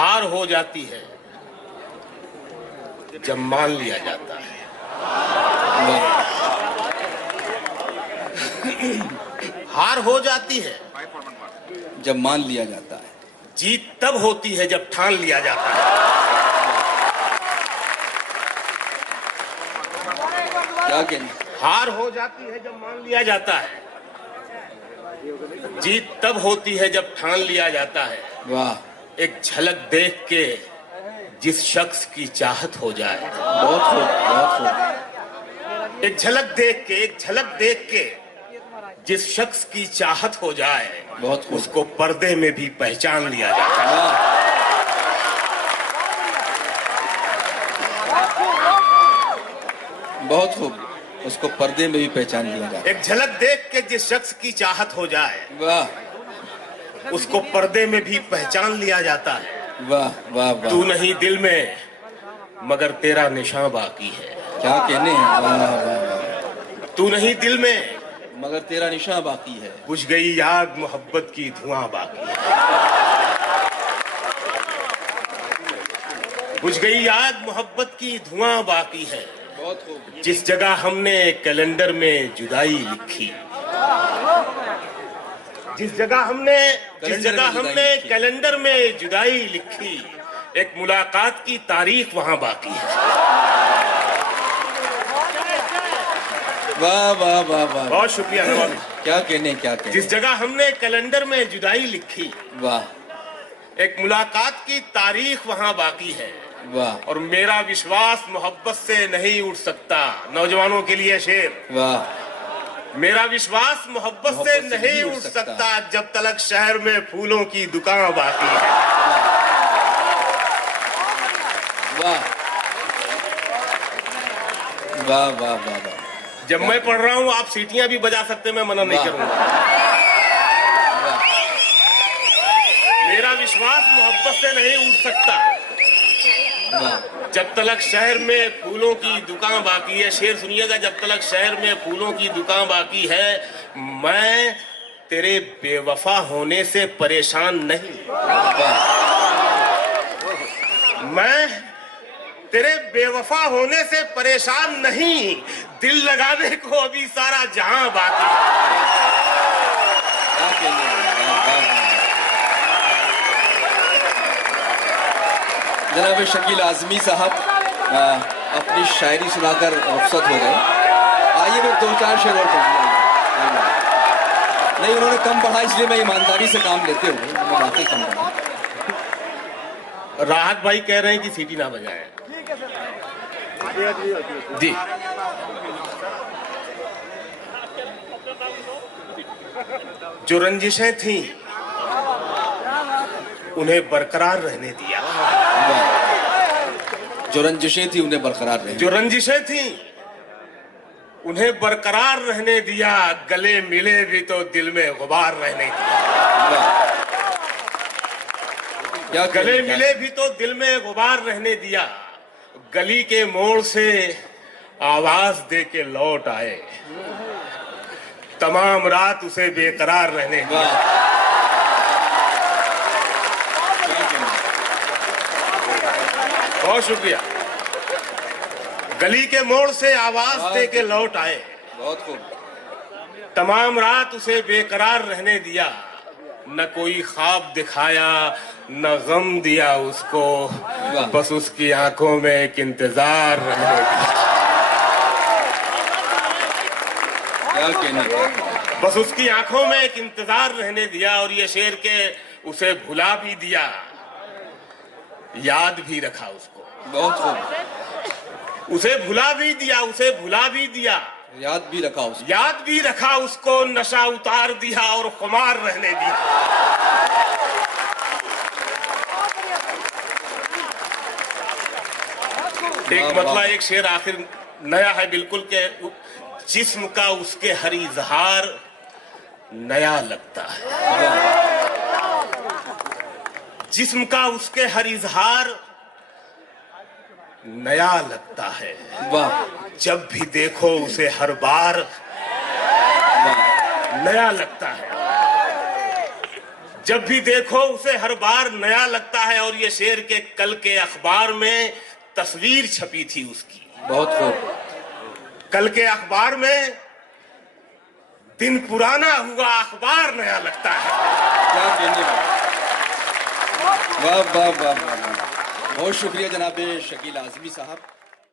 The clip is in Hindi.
हार हो जाती है जब मान लिया जाता है। हार हो जाती है जब मान लिया जाता है। जीत तब होती है जब ठान लिया जाता है। क्या कहने? हार हो जाती है जब मान लिया जाता है, जीत तब होती है जब ठान लिया जाता है। वाह, एक झलक देख के जिस शख्स की चाहत हो जाए, बहुत खूब, बहुत खूब। एक झलक देख के जिस शख्स की चाहत हो जाए, बहुत खूब। उसको पर्दे में भी पहचान लिया जाता है। बहुत खूब, उसको पर्दे में भी पहचान लिया जाता है। एक झलक देख के जिस शख्स की चाहत हो जाए, वाह, उसको पर्दे में भी पहचान लिया जाता है। वाह वाह वाह। तू नहीं दिल में मगर तेरा निशान बाकी है। क्या कहने हैं? वाह वाह वाह। तू नहीं दिल में मगर तेरा निशान बाकी है। बुझ गई आग मोहब्बत की धुआं बाकी है। बुझ गई आग मोहब्बत की धुआं बाकी है। बहुत खूब। जिस जगह हमने कैलेंडर में जुदाई लिखी, जिस जगह हमने कैलेंडर में जुदाई लिखी, एक मुलाकात की तारीख वहां बाकी है। वाह वाह वाह वाह। बहुत शुक्रिया नवाब। क्या कहने, क्या कहने। जिस जगह हमने कैलेंडर में जुदाई लिखी, वाह, एक मुलाकात की तारीख वहां बाकी है। वाह, और मेरा विश्वास मोहब्बत से नहीं उठ सकता। नौजवानों के लिए शेर। वाह। मेरा विश्वास मोहब्बत से नहीं उठ सकता जब तक शहर में फूलों की दुकान बाकी है। वाह वाह वाह वाह वाह। जब मैं पढ़ रहा हूँ आप सीटियां भी बजा सकते, मैं मना नहीं करूंगा। मेरा विश्वास मोहब्बत से नहीं उठ सकता जब तक शहर में फूलों की दुकान बाकी है। शेर सुनिएगा। जब तक शहर में फूलों की दुकान बाकी है, मैं तेरे बेवफा होने से परेशान नहीं। मैं तेरे बेवफा होने से परेशान नहीं, दिल लगाने को अभी सारा जहां बाकी है। जनाब शकील आजमी साहब अपनी शायरी सुनाकर रुखसत हो गए। आइए मैं 2-4 शेर और पढ़ूंगा। नहीं, उन्होंने कम पढ़ा इसलिए मैं ईमानदारी से काम लेते हुए बातें कम पढ़ा। राहत भाई कह रहे हैं कि सीटी ना बजाएं। जी, जो रंजिशें थीं उन्हें बरकरार रहने दिया। जो रंजिशें थी उन्हें बरकरार रहने, जो रंजिशें थीं उन्हें बरकरार रहने दिया। गले मिले भी तो दिल में गुबार रहने दिया। क्या गले मिले भी तो दिल में गुबार रहने दिया। गली के मोड़ से आवाज दे के लौट आए, तमाम रात उसे बेकरार रहने दिया। बहुत शुक्रिया। गली के मोड़ से आवाज दे के लौट आए, बहुत खूब। तमाम रात उसे बेकरार रहने दिया। न कोई ख्वाब दिखाया न गम दिया उसको, बस उसकी आंखों में एक इंतजार रहने दिया। क्या कहने, बस उसकी आंखों में एक इंतजार रहने दिया। और ये शेर के उसे भुला भी दिया, याद भी रखा उसको। बहुत खूब। उसे भुला भी दिया, उसे भुला भी दिया, याद भी रखा उसको। याद भी रखा उसको। नशा उतार दिया और खुमार रहने दिया। एक मतलब एक शेर आखिर नया है बिल्कुल के जिस्म का उसके हर इजहार नया लगता है। जिस्म का उसके हर इजहार नया लगता है। वाह, जब भी देखो उसे हर बार नया लगता है। जब भी देखो उसे हर बार नया लगता है। और ये शेर के कल के अखबार में तस्वीर छपी थी उसकी। बहुत खूब। कल के अखबार में दिन पुराना हुआ अखबार नया लगता है। क्या कहने वाह वाह वाह वाह। बहुत शुक्रिया जनाब शकील आजमी साहब।